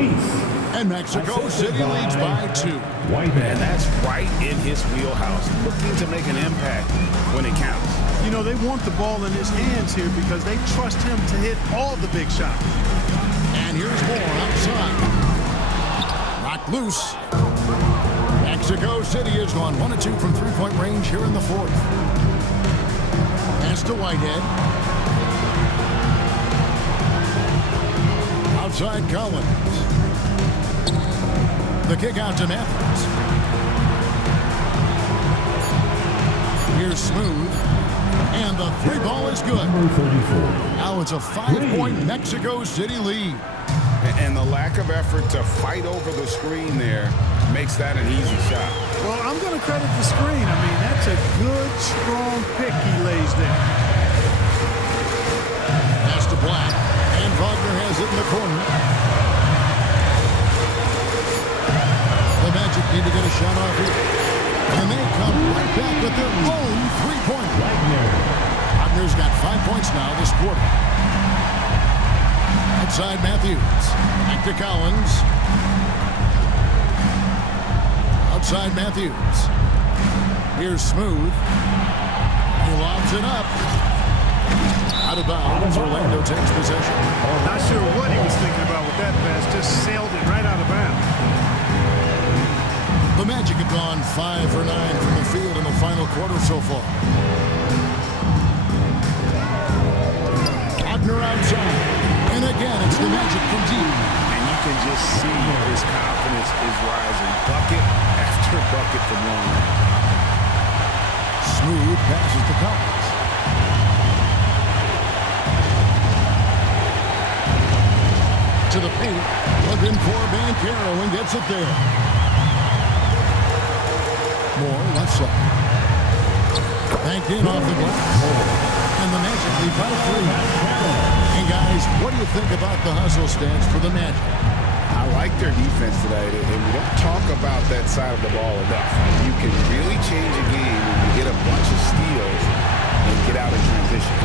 And Mexico City leads by 2. And that's right in his wheelhouse. Looking to make an impact when it counts. You know, they want the ball in his hands here because they trust him to hit all the big shots. And here's more outside. Knocked loose. Mexico City has gone 1 of 2 from three-point range here in the fourth. Pass to Whitehead. Outside Collins. The kick out to Matthews. Here's Smooth. And the 3 ball is good. Now it's a 5-point Mexico City lead. And the lack of effort to fight over the screen there makes that an easy shot. Well, I'm going to credit the screen. I mean, that's a good, strong pick he lays there. Pass to Black. And Wagner has it in the corner. The Magic need to get a shot off here. And they come right back with their own 3-pointer. Wagner's got 5 points now this quarter. Outside Matthews. Back to Collins. Outside Matthews. Here's Smooth. He lobs it up. Out of bounds. Orlando takes possession. Not sure what he was thinking about with that pass. Just sailed it right out of bounds. The Magic have gone 5 for 9 from the field in the final quarter so far. Wagner outside. And again, it's the Magic from deep. And you can just see his confidence is rising. Bucket after bucket from long range. Smooth passes to Collins. To the paint. Looking for Banchero and gets it there. Moore left side. Banked in off the glass. And the Magic lead by 3. And guys, what do you think about the hustle stance for the Magic? I like their defense today, and we don't talk about that side of the ball enough. You can really change a game when you get a bunch of steals and get out of transition.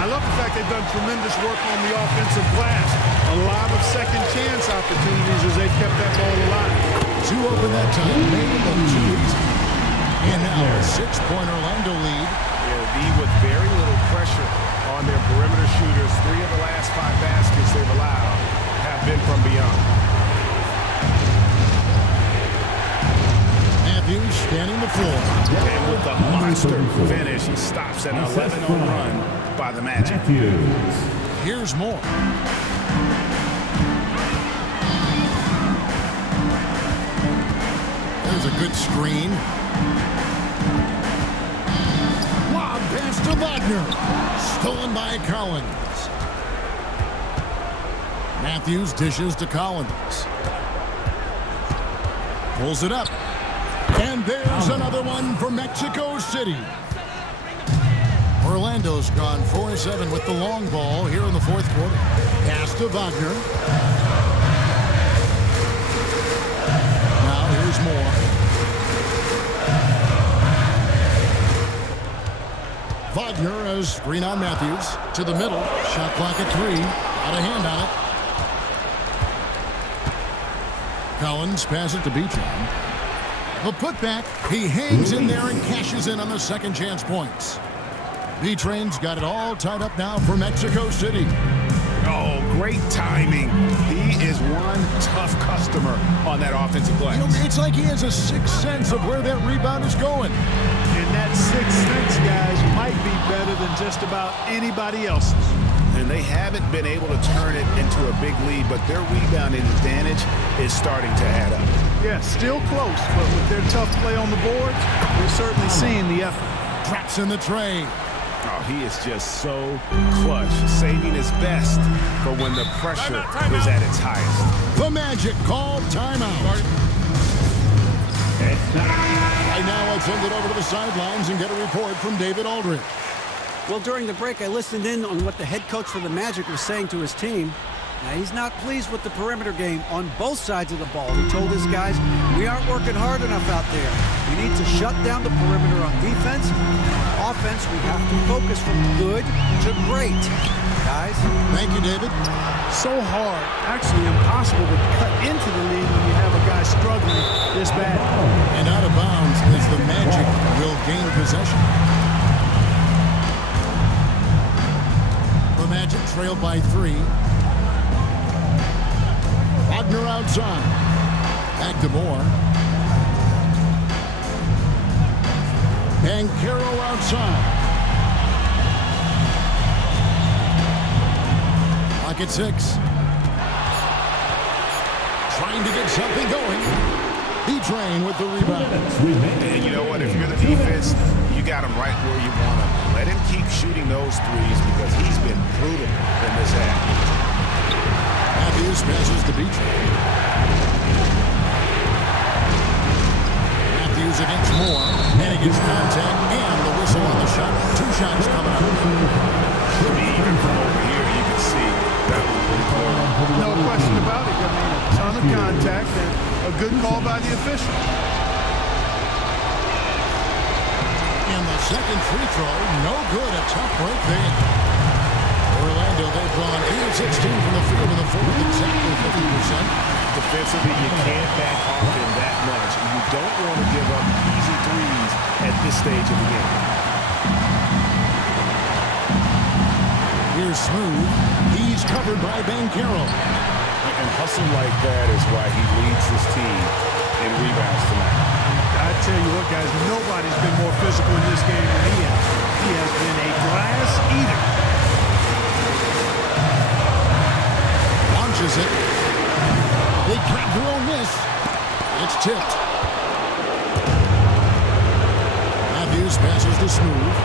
I love the fact they've done tremendous work on the offensive glass. A lot of second chance opportunities as they've kept that ball alive. 2 open that time, made them 2 easy. And now a 6-point Orlando lead. They'll be with very little pressure on their perimeter shooters. 3 of the last 5 baskets they've allowed have been from beyond. Matthews standing the floor. And with the monster finish, he stops an 11-0 run by the Magic. Here's more. There's a good screen. Lob pass to Wagner. Stolen by Collins. Matthews dishes to Collins. Pulls it up. And there's another one for Mexico City. Orlando's gone 4-7 with the long ball here in the fourth quarter. Pass to Wagner. Now here's Moore. Wagner has screen on Matthews. To the middle. Shot clock at 3. Out of hand on it. Collins pass it to B-Train. The putback. He hangs in there and cashes in on the second chance points. B-Train's got it all tied up now for Mexico City. Oh, great timing. He is one tough customer on that offensive glass. You know, it's like he has a sixth sense of where that rebound is going. And that sixth sense, guys, might be better than just about anybody else's. And they haven't been able to turn it into a big lead, but their rebounding advantage is starting to add up. Yeah, still close, but with their tough play on the board, we're certainly seeing the effort. Traps in the tray. Oh, he is just so clutch, saving his best for when the pressure is at its highest. The Magic called timeout. Right now, I'll send it over to the sidelines and get a report from David Aldridge. Well, during the break, I listened in on what the head coach for the Magic was saying to his team. Now, he's not pleased with the perimeter game on both sides of the ball. He told his guys, we aren't working hard enough out there. We need to shut down the perimeter on defense. On offense, we have to focus from good to great. Guys. Thank you, David. So hard, actually impossible to cut into the lead when you have a guy struggling this bad. And out of bounds as the Magic will gain possession. The Magic trailed by 3. Wagner outside. Back to Moore. Banchero outside. Clock at 6. Trying to get something going. B-Train with the rebound. And you know what? If you're the defense, you got him right where you want him. Let him keep shooting those threes because he's been brutal in this half. Matthews passes to B-Train. Matthews against Moore. And against contact and the whistle on the shot. 2 shots coming up. Even from over here, you can see that was pretty close. No question about it. I mean, a ton of contact and a good call by the official. And the second free throw, no good. A tough break there. Orlando, they've gone 8 of 16 from the field in the fourth, exactly 50%. Defensively, you can't back off him that much. You don't want to give up easy threes at this stage of the game. Here's Smooth. He's covered by Banchero. And hustle like that is why he leads his team in rebounds tonight. I tell you what, guys, nobody's been more physical in this game than he has. He has been a glass eater. Launches it. Big free throw miss. It's tipped. Matthews passes to Smooth.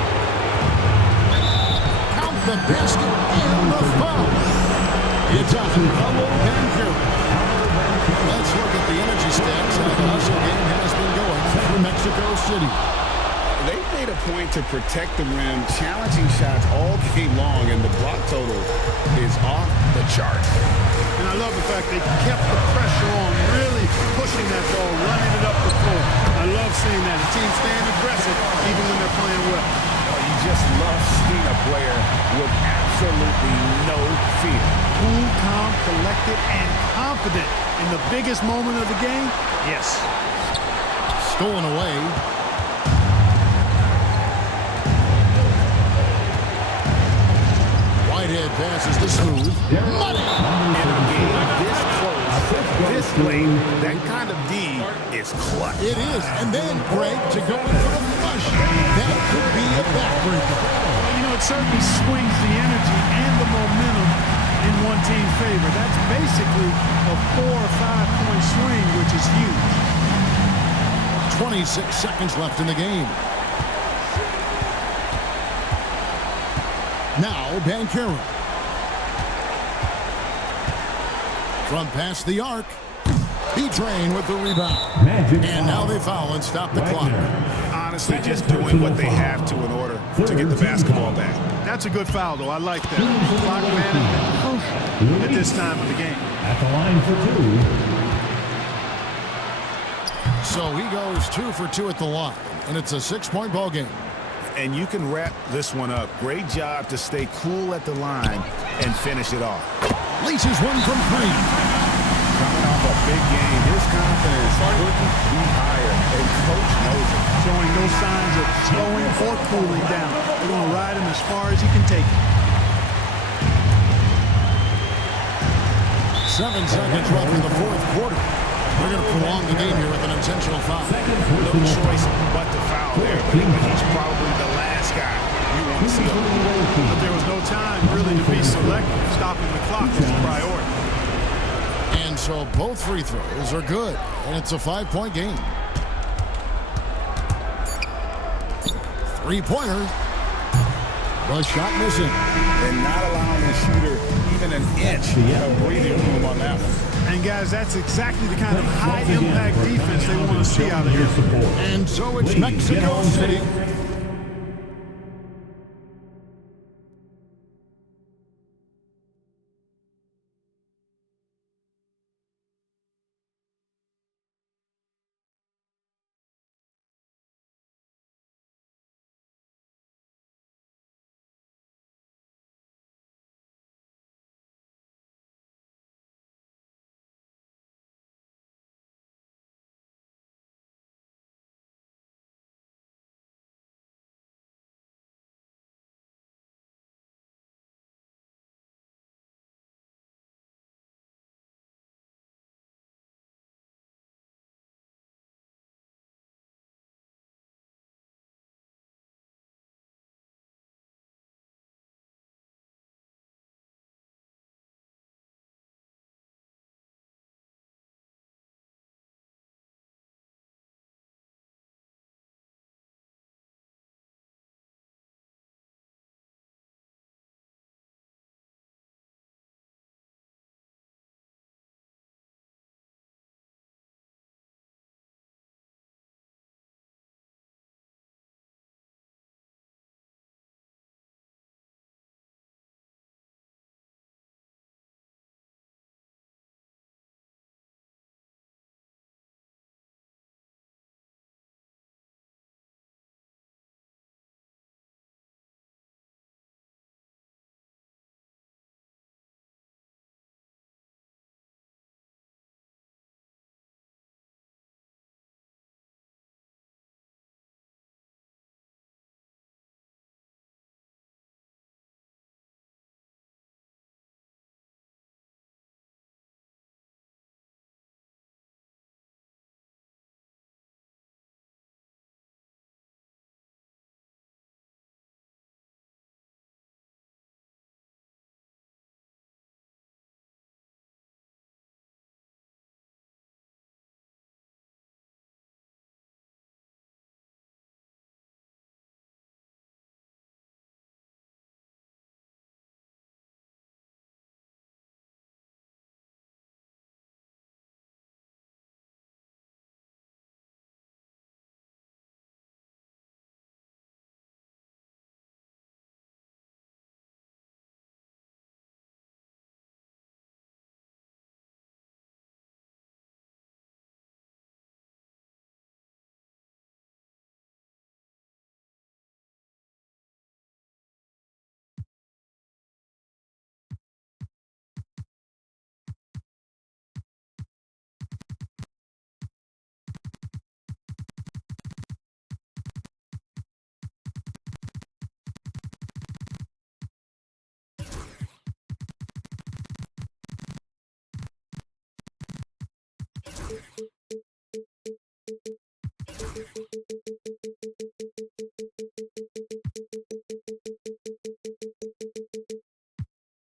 Count the basket and the foul. It's on Banchero. Let's look at the energy stats. How the hustle game has been going for Mexico City. They've made a point to protect the rim, challenging shots all game long, and the block total is off the charts. And I love the fact they kept the pressure on, really pushing that ball, running it up the floor. I love seeing that. The team staying aggressive even when they're playing well. You just love seeing a player with absolutely no fear. Cool, calm, collected, and confident in the biggest moment of the game. Yes. Stolen away. Whitehead passes to Smooth. Money! In a game this close, this late, that kind of D is clutch. It is. And then Greg to go in for the flush. That could be a backbreaker. Well, you know, it certainly swings the energy and the momentum in one team's favor. That's basically a 4 or 5 point swing, which is huge. 26 seconds left in the game. Now Banchero. From past the arc. B-Train with the rebound. And now they foul and stop the clock. Honestly, just doing what they have to in order to get the basketball back. That's a good foul, though. I like that. Clock management crucial at this time of the game. At the line for 2. So he goes 2 for 2 at the line. And it's a 6-point ball game. And you can wrap this one up. Great job to stay cool at the line and finish it off. Leases one from 3. Coming off a big game, his confidence couldn't be higher, and Coach knows it. Showing no signs of slowing or cooling down. They're going to ride him as far as he can take it. 7 seconds left in the fourth quarter. They're going to prolong the game here with an intentional foul. No choice but to foul there, but he's probably the last guy you want to see. But there was no time really to be selective. Stopping the clock was a priority. And so both free throws are good, and it's a 5-point game. 3-pointer. The shot missing. And not allowing the shooter even an inch of breathing room on that one. And guys, that's exactly the kind of high-impact defense they want to see out of here. And so it's Mexico City